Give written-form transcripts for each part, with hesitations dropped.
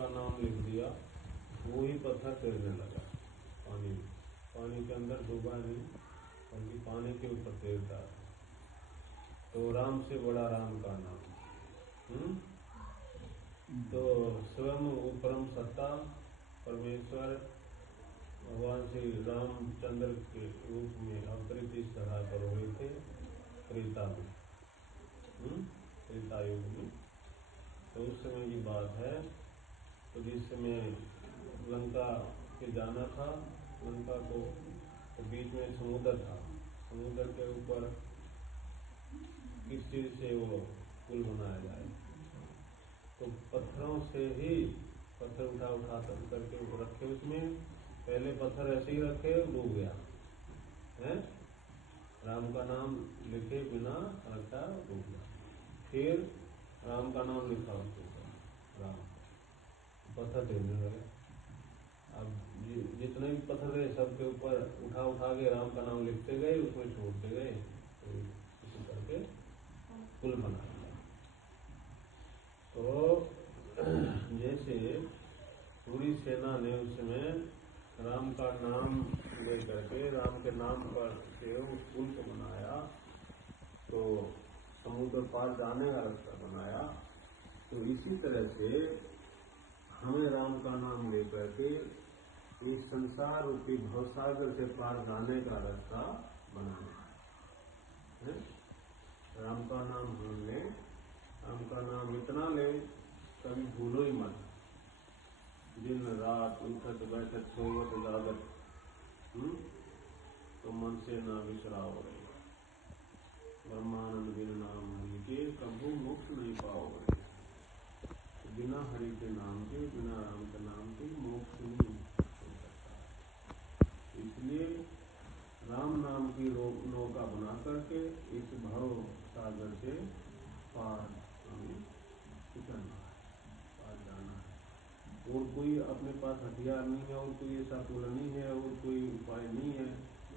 का नाम लिख दिया, वो ही पत्थर तैरने लगा पानी में। पानी के अंदर डूबा नहीं, बल्कि पानी के ऊपर तैरता है। तो राम से बड़ा राम का नाम। तो स्वयं वो परम सत्ता परमेश्वर भगवान श्री रामचंद्र के रूप में अवतरित इस धरा पर हुए थे त्रेता में, त्रेता युग में। तो उस समय की बात है। तो जिस समय लंका के जाना था, लंका को, तो बीच में समुद्र था। समुद्र के ऊपर किस चीज से वो पुल बनाया जाए? तो पत्थरों से ही, पत्थर उठा करके रखे उसमें। पहले पत्थर ऐसे ही रखे, डूब गया है। राम का नाम लिखे बिना रखा, डूब गया। फिर राम का नाम लिखा उसके ऊपर, राम, पत्थर तैरने लगे। अब जितने भी पत्थर गए सबके ऊपर उठा के राम का नाम लिखते गए, उसमें छोड़ते गए। तो इसी करके पुल बना दिया। तो जैसे पूरी सेना ने उस समय राम का नाम ले करके, राम के नाम पर से उस पुल को बनाया, तो समुद्र पार जाने का रास्ता बनाया। तो इसी तरह से हमें राम का नाम लेकर के इस संसार रूपी भवसागर से पार जाने का रास्ता बनाना है। राम का नाम हम ले, राम का नाम इतना ले कभी भूलो ही मत। दिन रात उठत बैठत सोवत जागत, तो मन से ना विसराओ रे। ब्रह्मानंद बिन नाम हरि के कभू मोक्ष नहीं पाओगे। बिना हरि के नाम के, बिना राम के नाम के मोक्ष नहीं हो सकता। इसलिए राम नाम की नौका बना करके इस भव सागर से पार हमें उतरना है, पार जाना है। और कोई अपने पास हथियार नहीं है, और कोई ऐसा पुल नहीं है, और कोई उपाय नहीं है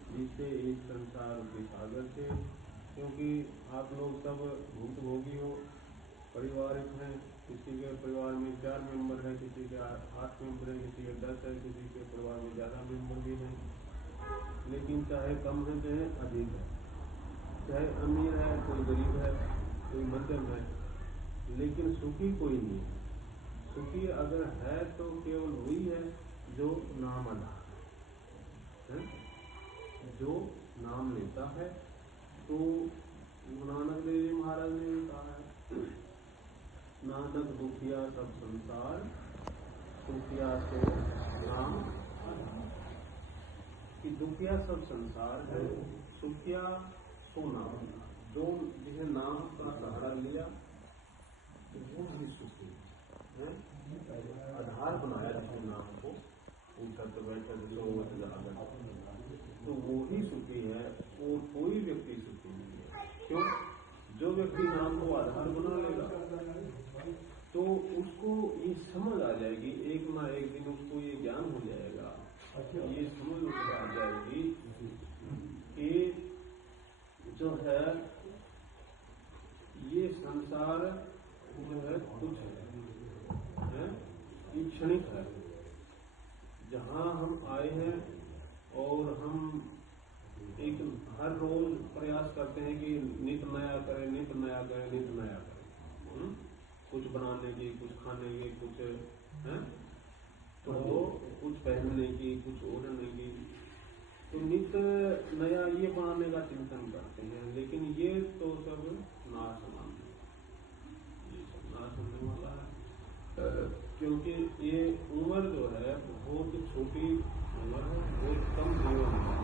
जिससे इस संसार के सागर से, क्योंकि आप लोग सब भूत भोगी हो, पारिवारिक हैं। किसी के परिवार में 4 मेंबर है, किसी के 8 मेंबर है, किसी के 10 है, किसी के परिवार में ज़्यादा मेंबर भी हैं। लेकिन चाहे कम है चाहे अधिक है, चाहे अमीर है कोई गरीब है, कोई मध्यम है, लेकिन सुखी कोई नहीं है। सुखी अगर है तो केवल वही है जो नाम आधार है, जो नाम लेता है। तो नानक देव जी महाराज ने भी कहा है, नानक दुखिया सब संसार, सुखिया सो नाम आधार। कि दुखिया सब संसार है, सुखिया सो नाम आधार। जो जिसे नाम का सहारा लिया तो वो ही सुखी है। आधार बनाया जिसने नाम को, उठत बैठत सोवत जागत, तो वो ही सुखी है, और कोई व्यक्ति सुखी नहीं है। क्यों? जो व्यक्ति नाम को आधार बना लेगा तो उसको ये समझ आ जाएगी, एक ना एक दिन उसको ये ज्ञान हो जाएगा, ये समझ उसको आ जाएगी कि जो है ये संसार जो है कुछ है, ये क्षणिक है। जहाँ हम आए हैं और हम एक हर रोज प्रयास करते हैं कि नित नया करें, नित नया करें, नित नया करें, कुछ बनाने की, कुछ खाने की, कुछ है, तो कुछ पहनने की, कुछ ओढ़ने की, तो नित नया ये बनाने का चिंतन करते हैं। लेकिन ये तो सब नाशवान है, ये सब नाश होने वाला है। क्योंकि ये उम्र जो है बहुत छोटी उम्र है, बहुत कम जीवन है।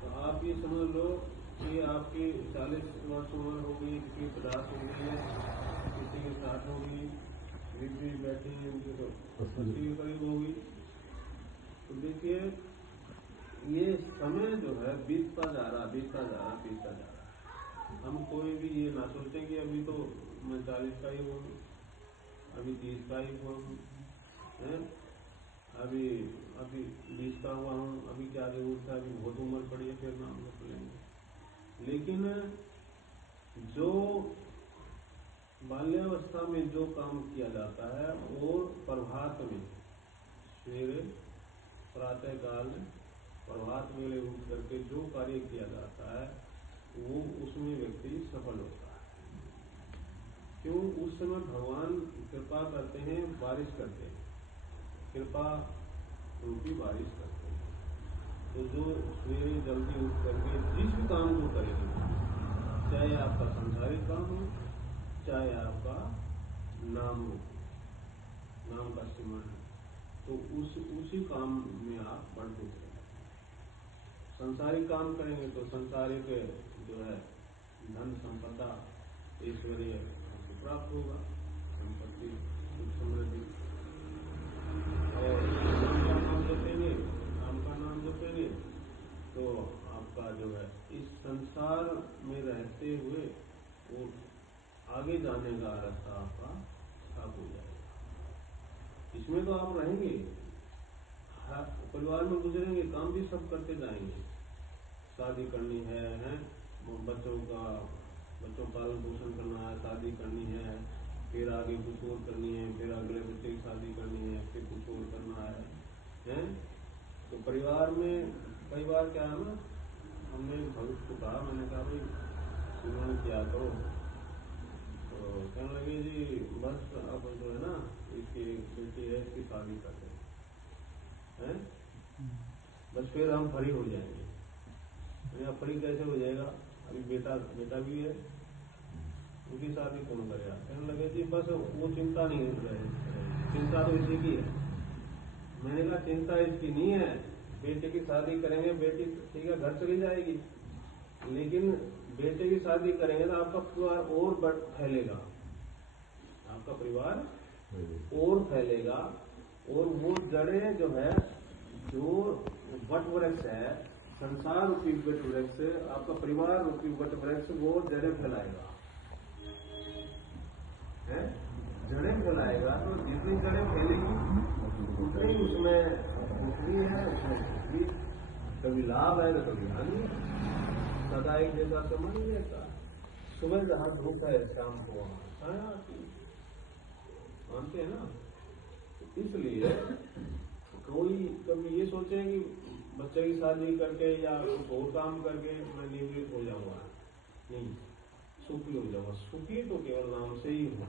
तो आप ये समझ लो कि आपकी 40 वर्ष उम्र होगी, किसी की 50 हो गई है, किसी की 60 होगी, बीबी बैठी है उनकी तो 80 के करीब होगी। तो देखिए ये समय जो है बीतता जा रहा, बीतता जा रहा, बीतता जा रहा। हम कोई भी ये ना सोचें कि अभी तो मैं 40 का ही हूँ, अभी 30 का ही हुआ हूँ, अभी 20 का हुआ हूँ, अभी क्या जरूरत है, अभी बहुत उम्र पड़ी है, फिर नाम रख लेंगे। लेकिन जो बाल्यावस्था में जो काम किया जाता है और प्रभात में सवेरे प्रातः काल प्रभात वेले उठ करके जो कार्य किया जाता है वो उसमें व्यक्ति सफल होता है। क्यों? उस समय भगवान कृपा करते हैं, बारिश करते हैं, कृपा रूपी बारिश करते हैं। तो जो सवेरे जल्दी उठ करके जिस भी काम को करेंगे, चाहे आपका सांसारिक काम हो, चाहे आपका नाम का सिमरन है, तो उसी काम में आप बढ़ते चले। संसारिक काम करेंगे तो संसारिक जो है धन संपदा ऐश्वर्य आपको प्राप्त होगा, संपत्ति समृद्धि। और नाम का नाम जपेंगे तो आपका जो है इस संसार में रहते हुए वो आगे जाने का रास्ता आपका साफ हो जाएगा। इसमें तो आप रहेंगे, परिवार में गुजरेंगे, काम भी सब करते जाएंगे। शादी करनी है बच्चों पालन पोषण करना है, शादी करनी है, फिर आगे कुछ और करनी है, फिर अगले बच्चे की शादी करनी है, फिर कुछ और करना है? तो परिवार में कई बार क्या है ना, हमने भगत को कहा, मैंने कहा भाई सिमरन किया करो, तो कहने लगे जी बस अब जो है ना इसकी बेटी है इसकी शादी कर दें, बस फिर हम फ्री हो जाएंगे। फ्री कैसे हो जाएगा? अभी बेटा भी है, उनकी शादी कौन करेगा? कहने लगे जी बस वो चिंता नहीं रहे, चिंता तो इसी की है। मैंने कहा चिंता इसकी नहीं है, बेटे की शादी करेंगे, बेटी ठीक है घर चली जाएगी, लेकिन बेटे की शादी करेंगे तो आपका परिवार और फैलेगा, आपका परिवार और फैलेगा, और वो जड़ें जो है, जो वट वृक्ष है, संसार रूपी वट वृक्ष, आपका परिवार रूपी वट वृक्ष, वो जड़ें फैलाएगा, है जड़ें फैलाएगा। तो जितनी जड़ें फैलेगी उतनी उसमें भी कभी लाभ है तो कभी हानि। सदा एक जैसा समझ नहीं रहता। सुबह जहां धूप है शाम को वहां आती, मानते हैं ना। तो इसलिए कोई कभी ये सोचे कि बच्चे की शादी करके या कुछ और काम करके मैं निवृत्त हो जाऊंगा, नहीं, सुखी हो जाऊंगा। सुखी तो केवल नाम से ही होगा।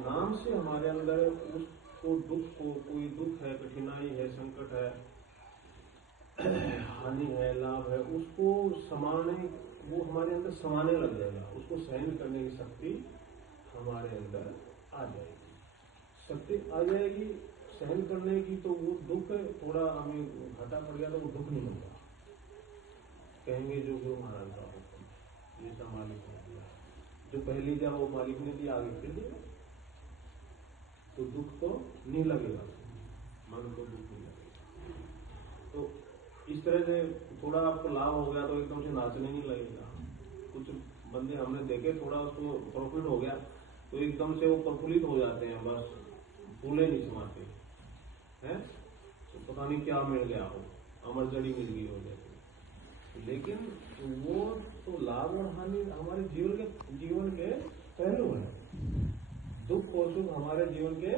नाम से हमारे अंदर उसको दुख को, कोई दुख है, कठिनाई है, संकट है, हानि है, लाभ है, उसको समाने, वो हमारे अंदर समाने लग जाएगा। उसको सहन करने की शक्ति हमारे अंदर आ जाएगी, शक्ति आ जाएगी सहन करने की। तो वो दुख थोड़ा हमें घाटा पड़ गया तो वो दुख नहीं होगा, कहेंगे जो जो महाराज का हुक्म, जैसा मालिक ने दिया, जो पहली जा वो मालिक ने दिया, आगे फिर दिया, तो दुख तो नहीं लगेगा, मन को दुख नहीं लगेगा। तो इस तरह से थोड़ा आपको लाभ हो गया तो एकदम से नाचने नहीं लगेगा। कुछ बंदे हमने देखे, थोड़ा उसको प्रॉफिट हो गया तो एकदम से वो प्रफुल्लित हो जाते हैं, बस फूले नहीं समाते हैं, तो पता नहीं क्या मिल गया हो, अमर जड़ी मिल गई हो जाती। लेकिन वो तो लाभ और हानि हमारे जीवन के पहलू है। दुख और सुख हमारे जीवन के